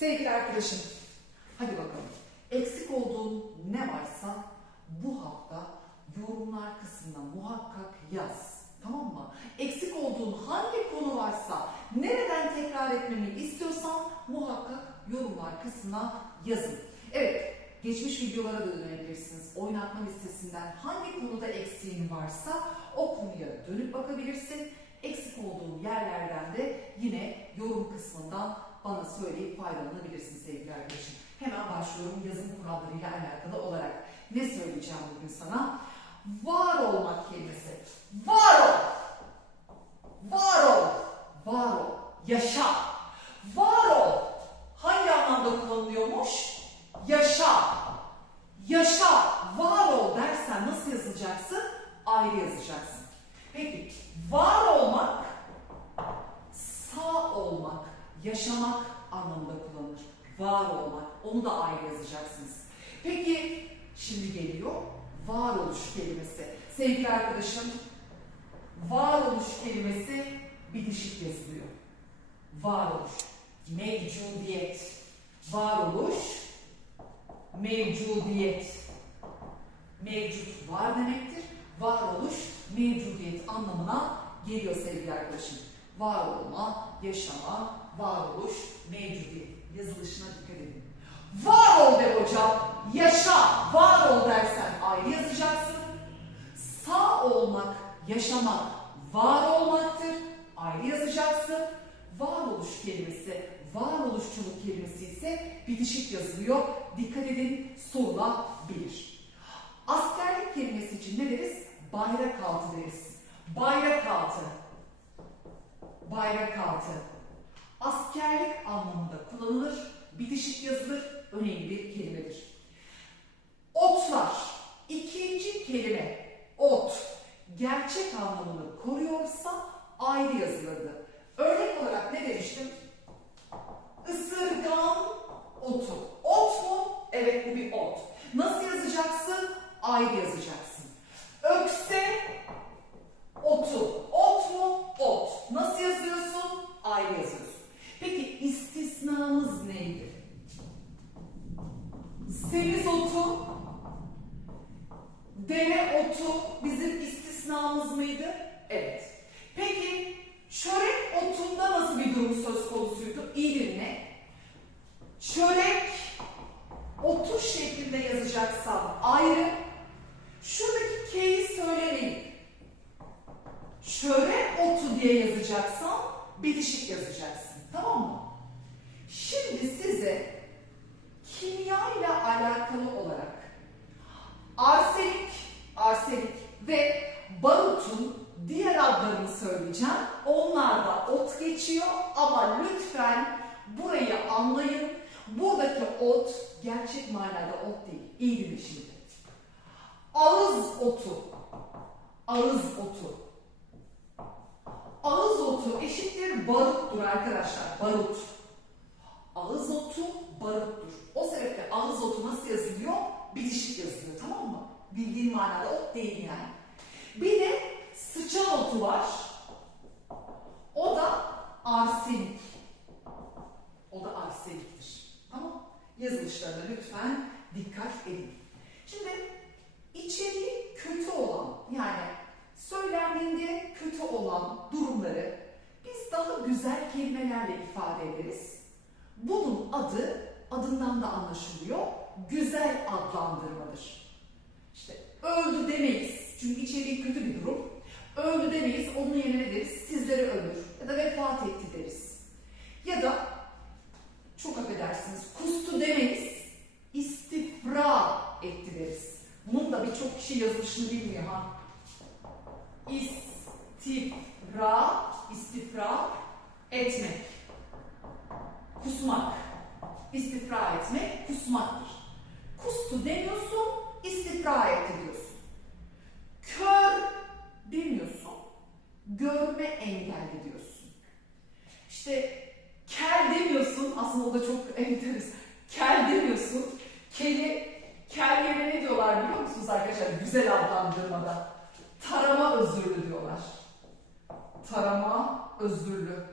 Sevgili arkadaşım, hadi bakalım. Eksik olduğun ne varsa bu hafta yorumlar kısmına muhakkak yaz. Tamam mı? Eksik olduğun hangi konu varsa, nereden tekrar etmemi istiyorsan muhakkak yorumlar kısmına yazın. Evet, geçmiş videolara da dönebilirsiniz. Oynatma listesinden hangi konuda eksiğin varsa o konuya dönüp bakabilirsin. Eksik olduğun yerlerden de yine yorum kısmından bana söyleyip faydalanabilirsin sevgili arkadaşım. Hemen başlıyorum yazım kurallarıyla alakalı olarak. Ne söyleyeceğim bugün sana? Var olmak kelimesi. Var ol. Var ol. Var ol. Yaşa. Var ol. Hangi anlamda kullanılıyormuş? Yaşa. Yaşa. Var ol dersen nasıl yazacaksın? Ayrı yazacaksın. Peki var olmak sağ olmak, yaşamak anlamında kullanılır. Var olmak, onu da ayrı yazacaksınız. Peki, şimdi geliyor varoluş kelimesi. Sevgili arkadaşım, varoluş kelimesi bitişik yazılıyor. Varoluş, mevcudiyet. Varoluş, mevcudiyet. Mevcut var demektir. Varoluş, mevcudiyet anlamına geliyor sevgili arkadaşım. Var olma, yaşama, varoluş, mevcudiyet. Yazılışına dikkat edin. Var ol de hocam, yaşa, var ol dersen ayrı yazacaksın. Sağ olmak, yaşamak, var olmaktır. Ayrı yazacaksın. Varoluş kelimesi, varoluşçuluk kelimesi ise bitişik yazılıyor. Dikkat edin sorulabilir. Askerlik kelimesi için ne deriz? Bayrak altı deriz. Bayrak altı. Bayrak altı. Askerlik anlamında kullanılır, bitişik yazılır, önemli bir kelimedir. Otlar. İkinci kelime ot. Gerçek anlamını koruyorsa ayrı yazılırdı. Örnek olarak ne demiştim? Isırgan otu. Ot mu? Evet bu bir ot. Nasıl yazacaksın? Ayrı yazacaksın. Ökse otu. Ot mu? Ot. Nasıl yazıyorsun? Ayrı yazıyorsun. Peki istisnamız neydi? Semizotu, dere otu bizim istisnamız mıydı? Evet. Peki çörek otunda nasıl bir durum söz konusuydu? İyi dinle. Çörek otu şeklinde yazacaksam ayrı. Şuradaki K'yi söylemeyin. Çörek otu diye yazacaksam bitişik yazacaksın. Tamam mı? Şimdi size kimya ile alakalı olarak arsenik, arsenik ve barutun diğer adlarını söyleyeceğim. Onlar da ot geçiyor ama lütfen burayı anlayın. Buradaki ot gerçek manada ot değil. İyi dinle şimdi. Ağız otu. Ağız otu. Ağız otu eşittir baruttur arkadaşlar. Barut. Ağız otu baruttur. O sebeple ağız otu nasıl yazılıyor? Bitişik yazılıyor tamam mı? Bildiğin manada ot değil yani. Bir de sıçan otu var. O da arsenik. O da arseniktir. Tamam Yazılışlarına lütfen dikkat edin. Şimdi içeriği kötü olan yani söylendiğinde kötü olan durumları daha güzel kelimelerle ifade ederiz. Bunun adı adından da anlaşılıyor. Güzel adlandırmadır. İşte öldü demeyiz. Çünkü içeriği kötü bir durum. Öldü demeyiz. Onun yerine ne deriz? Sizleri öldür. Ya da vefat etti deriz. Ya da çok affedersiniz kustu demeyiz. istifra etti deriz. Bunun da birçok kişi yazılışını bilmiyor ha. İstifra, istifra etmek. Kusmak. İstifra etmek kusmaktır. Kustu demiyorsun, istifra etti diyorsun. Kör demiyorsun, görme engelli diyorsun. İşte kel demiyorsun, aslında o da çok enteresan. Kel demiyorsun, keli, kel yerine ne diyorlar biliyor musunuz arkadaşlar? Güzel adlandırmada. Tarama özürlü diyorlar. Tarama özürlü.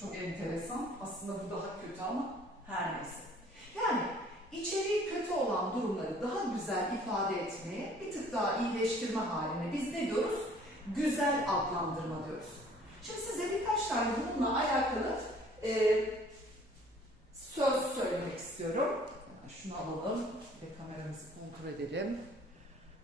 Çok enteresan. Aslında bu daha kötü ama Her neyse. Yani içeriği kötü olan durumları daha güzel ifade etmeye, bir tık daha iyileştirme haline biz ne diyoruz? Güzel adlandırma diyoruz. Şimdi size birkaç tane bununla alakalı e, söz söylemek istiyorum. Şunu alalım ve kameramızı kontrol edelim.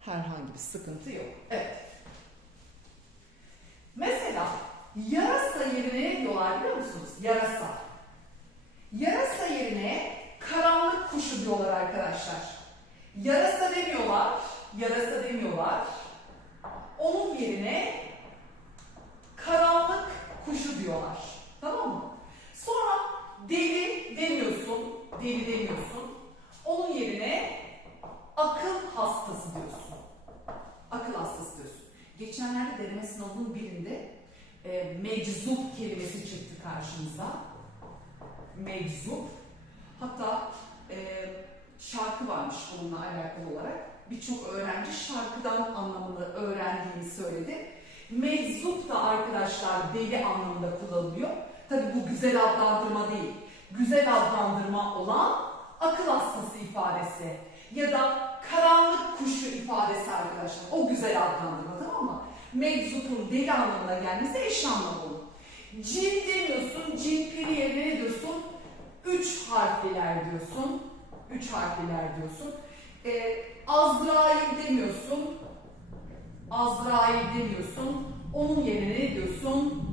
Herhangi bir sıkıntı yok. Evet. Mesela yarasa yerine ne diyorlar biliyor musunuz? Yarasa. Yarasa yerine karanlık kuşu diyorlar arkadaşlar. Yarasa demiyorlar, yarasa demiyorlar. Onun yerine karanlık kuşu diyorlar. Tamam mı? Sonra deli demiyorsun, deli demiyorsun. Onun yerine akıl hastası diyorsun. Akıl hastası diyorsun. Geçenlerde deneme sınavının birinde e, meczup kelimesi çıktı karşımıza. Meczup. Hatta e, şarkı varmış bununla alakalı olarak. Birçok öğrenci şarkıdan anlamını öğrendiğini söyledi. Meczup da arkadaşlar deli anlamında kullanılıyor. Tabi bu güzel adlandırma değil. Güzel adlandırma olan akıl hastası ifadesi ya da karanlık kuşu ifadesi arkadaşlar. O güzel adlandırma tamam mı? Meczupun deli anlamına gelmesi eş anlamlı. Cin demiyorsun, cin piri yerine ne diyorsun? Üç harfliler diyorsun. Üç harfliler diyorsun. Ee, Azrail demiyorsun. Azrail demiyorsun. Onun yerine ne diyorsun?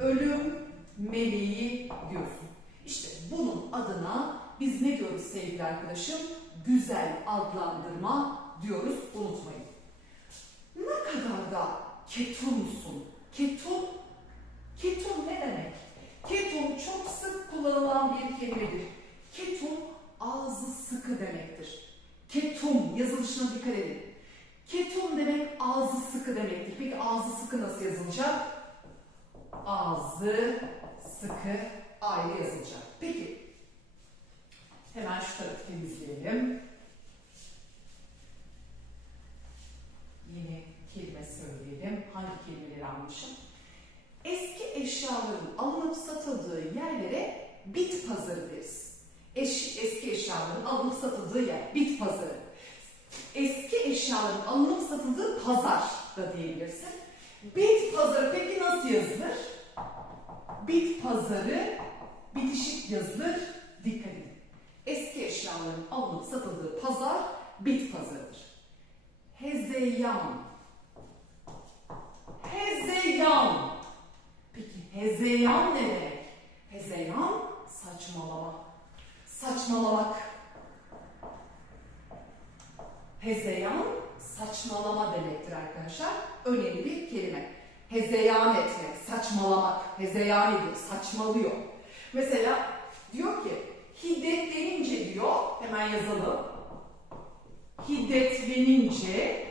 Ölüm meleği diyorsun. İşte bunun adına biz ne diyoruz sevgili arkadaşım? Güzel adlandırma diyoruz. Unutmayın. Ne kadar da ketumsun. Ketum, ketum ne demek? Ketum çok sık kullanılan bir kelimedir. Ketum ağzı sıkı demektir. Ketum yazılışına dikkat edin. Ketum demek ağzı sıkı demektir. Peki ağzı sıkı nasıl yazılacak? Ağzı sıkı ayrı yazılacak. Peki hemen şu tarafı temizleyelim. Yeni kelime söyleyelim. Hangi kelimeleri almışım? Eski eşyaların alınıp satıldığı yerlere bit pazarı deriz. Eş, eski eşyaların alınıp satıldığı yer, bit pazarı. Eski eşyaların alınıp satıldığı pazar da diyebilirsin. Bit pazarı peki nasıl yazılır? Bit pazarı bitişik yazılır. Dikkat edin. Eski eşyaların alınıp satıldığı pazar bit pazarıdır. Hezeyan. Hezeyan. Peki hezeyan ne demek? Hezeyan saçmalama. Saçmalamak. Hezeyan saçmalama demektir arkadaşlar. Önemli bir kelime. Hezeyan etmek, saçmalamak. Hezeyan ediyor, saçmalıyor. Mesela diyor ki hiddetlenince diyor, hemen yazalım. Hiddetlenince,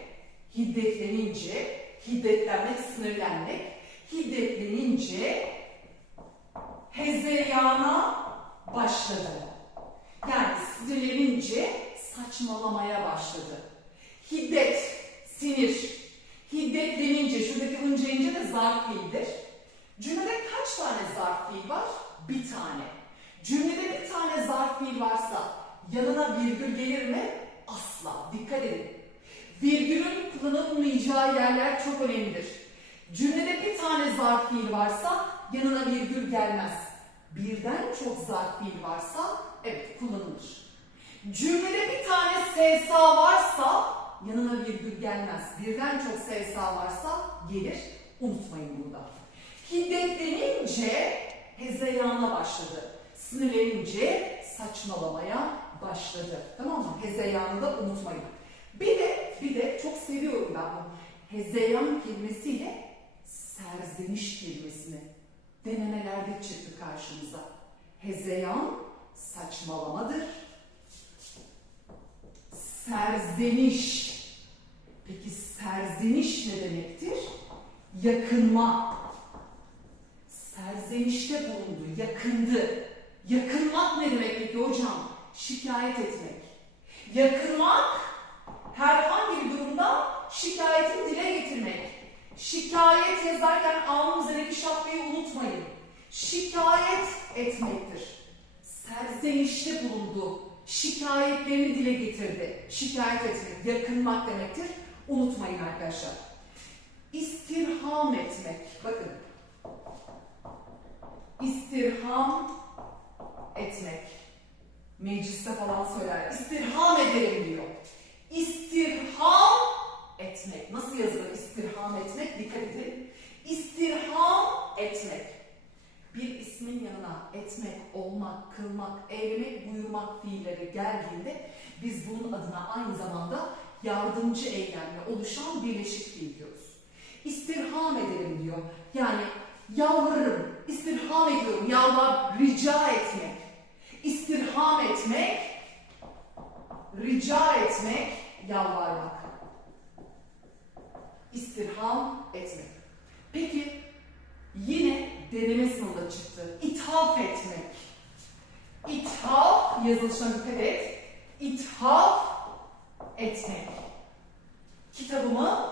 hiddetlenince, hiddetlenmek, sinirlenmek. Hiddetlenince hezeyana başladı. Yani sinirlenince saçmalamaya başladı. Hiddet, sinir. Hiddetlenince, şuradaki hınca ince de zarf fiildir. Cümlede kaç tane zarf fiil var? Bir tane. Cümlede bir tane zarf fiil varsa yanına virgül gelir mi? Asla. Dikkat edin. Virgülün kullanılmayacağı yerler çok önemlidir. Cümlede bir tane zarf fiil varsa yanına virgül gelmez. Birden çok zarf fiil varsa evet kullanılır. Cümlede bir tane SSA varsa yanına virgül gelmez. Birden çok SSA varsa gelir. Unutmayın burada. Hiddetlenince hezeyana başladı. Sinirlenince saçmalamaya başladı. Tamam mı? Hezeyanı da unutmayın. Bir de bir de çok seviyorum ben bu. Hezeyan kelimesiyle serzeniş kelimesini denemelerde çıktı karşımıza. Hezeyan saçmalamadır. Serzeniş. Peki serzeniş ne demektir? Yakınma. Serzenişte bulundu, yakındı. Yakınmak ne demek peki hocam? Şikayet etmek. Yakınmak herhangi bir durumda şikayetini dile getirmek. Şikayet yazarken alnın üzerindeki şapkayı unutmayın. Şikayet etmektir. Serzenişte bulundu, şikayetlerini dile getirdi. Şikayet etmek, yakınmak demektir. Unutmayın arkadaşlar. İstirham etmek. Bakın. İstirham etmek. Mecliste falan söyler. İstirham edelim diyor. İstirham etmek. Nasıl yazılır istirham etmek? Dikkat edin. İstirham etmek. Bir ismin yanına etmek, olmak, kılmak, eylemek, buyurmak fiilleri geldiğinde biz bunun adına aynı zamanda yardımcı eylemle oluşan birleşik fiil diyoruz. İstirham edelim diyor. Yani yalvarırım, istirham ediyorum, yalvar, rica etmek. İstirham etmek, rica etmek, yalvarmak. İstirham etmek. Peki deneme sınavında çıktı. İthaf etmek. İthaf yazılışına dikkat et. İthaf etmek. Kitabımı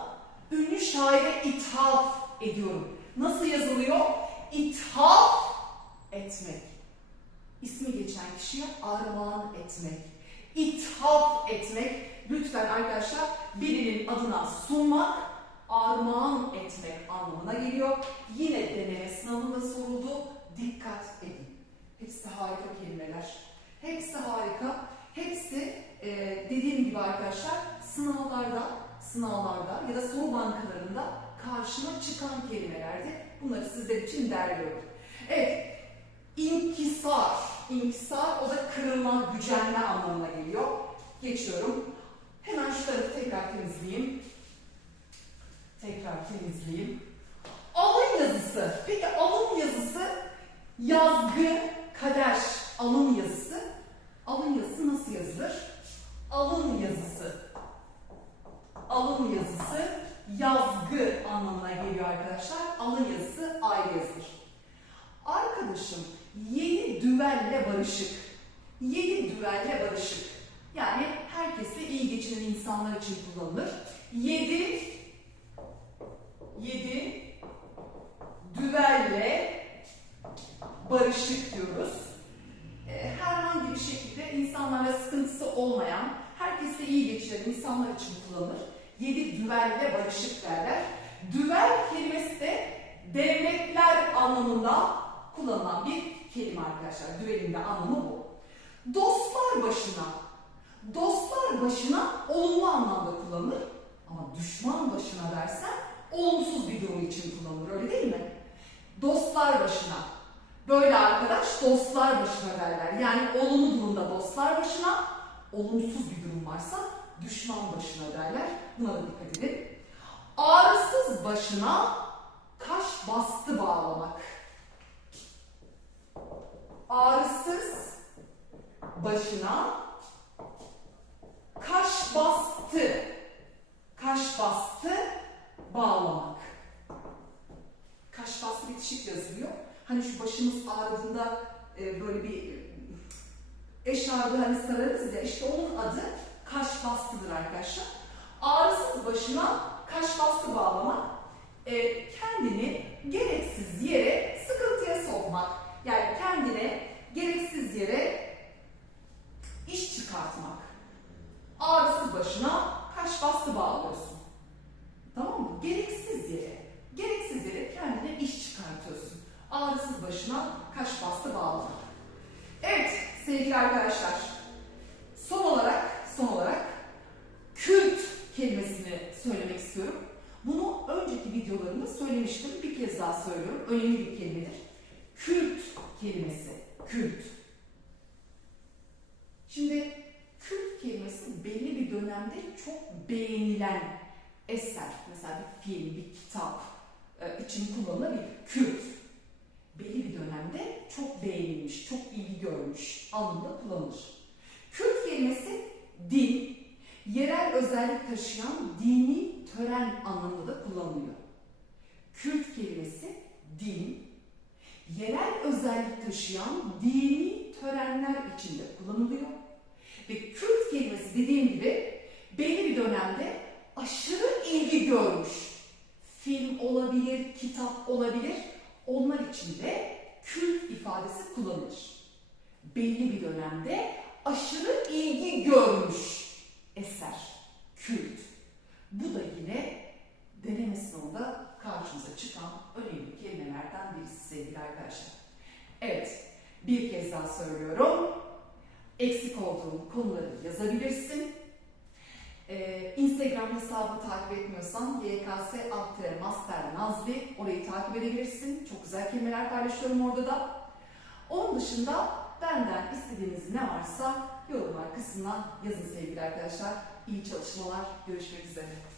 ünlü şaire ithaf ediyorum. Nasıl yazılıyor? İthaf etmek. İsmi geçen kişiye armağan etmek. İthaf etmek. Lütfen arkadaşlar birinin adına sunmak, armağan etmek anlamına geliyor. Yine deneme sınavında soruldu. Dikkat edin. Hepsi harika kelimeler. Hepsi harika. Hepsi e, dediğim gibi arkadaşlar sınavlarda, sınavlarda ya da soru bankalarında karşıma çıkan kelimelerdi. Bunları sizler için derliyorum. Evet, İnkisar. İnkisar o da kırılma, gücenme anlamına geliyor. Geçiyorum. Hemen şu tarafı tekrar temizleyeyim. Tekrar temizleyeyim. Alın yazısı. Peki alın yazısı yazgı, kader. Alın yazısı. Alın yazısı nasıl yazılır? Alın yazısı. Alın yazısı yazgı anlamına geliyor arkadaşlar. Alın yazısı ayrı yazılır. Arkadaşım yedi düvelle barışık. Yedi düvelle barışık. Yani herkesle iyi geçinen insanlar için kullanılır. Yedi yedi düvelle barışık diyoruz. Ee, Herhangi bir şekilde insanlarla sıkıntısı olmayan, herkesle iyi geçinen insanlar için kullanılır. Yedi düvelle barışık derler. Düvel kelimesi de devletler anlamında kullanılan bir kelime arkadaşlar. Düvelin de anlamı bu. Dostlar başına. Dostlar başına olumlu anlamda kullanılır. Ama düşman başına dersen olumsuz bir durum için kullanılır. Öyle değil mi? Dostlar başına. Böyle arkadaş dostlar başına derler. Yani olumlu durumda dostlar başına, olumsuz bir durum varsa düşman başına derler. Buna da dikkat edin. Ağrısız başına kaş bastı bağlamak. Ağrısız başına kaş bastı. Kaş bastı bağlamak. Kaş bastı bitişik yazılıyor. Hani şu başımız ağrıdığında böyle bir eşarbı hani sararız ya işte onun adı kaş bastıdır arkadaşlar. Ağrısız başına kaş bastı bağlamak e, kendini gereksiz yere sıkıntıya sokmak. Yani kendine gereksiz yere iş çıkartmak. Ağrısız başına kaş bastı bağlıyorsun. Tamam mı? Gereksiz yere. Gereksiz yere kendine iş çıkartıyorsun. Ağrısız başına kaş bastı bağlamak. Evet sevgili arkadaşlar. Son olarak, son olarak kült kelimesini söylemek istiyorum. Bunu önceki videolarımda söylemiştim. Bir kez daha söylüyorum. Önemli bir kelimedir. Kült kelimesi. Kült. Şimdi kült kelimesi belli bir dönemde çok beğenilen eser. Mesela bir film, bir kitap e, için kullanılabilir. Kült. Belli bir dönemde çok beğenilmiş, çok ilgi görmüş anlamında kullanılır. Kült kelimesi din, yerel özellik taşıyan dini tören anlamında da kullanılıyor. Kült kelimesi yerel özellik taşıyan dini törenler içinde kullanılıyor. Ve kült kelimesi dediğim gibi belli bir dönemde aşırı ilgi görmüş. Film olabilir, kitap olabilir. Onlar için de kült ifadesi kullanılır. belli bir dönemde aşırı ilgi görmüş eser, kült. Bu da yine deneme sınavında karşımıza çıkan önemli kelimelerden birisi sevgili arkadaşlar. Evet, bir kez daha söylüyorum. Eksik olduğun konuları yazabilirsin. Ee, Instagram hesabını takip etmiyorsan YKS alt Master Nazli orayı takip edebilirsin. Çok güzel kelimeler paylaşıyorum orada da. Onun dışında benden istediğiniz ne varsa yorumlar kısmına yazın sevgili arkadaşlar. İyi çalışmalar. Görüşmek üzere.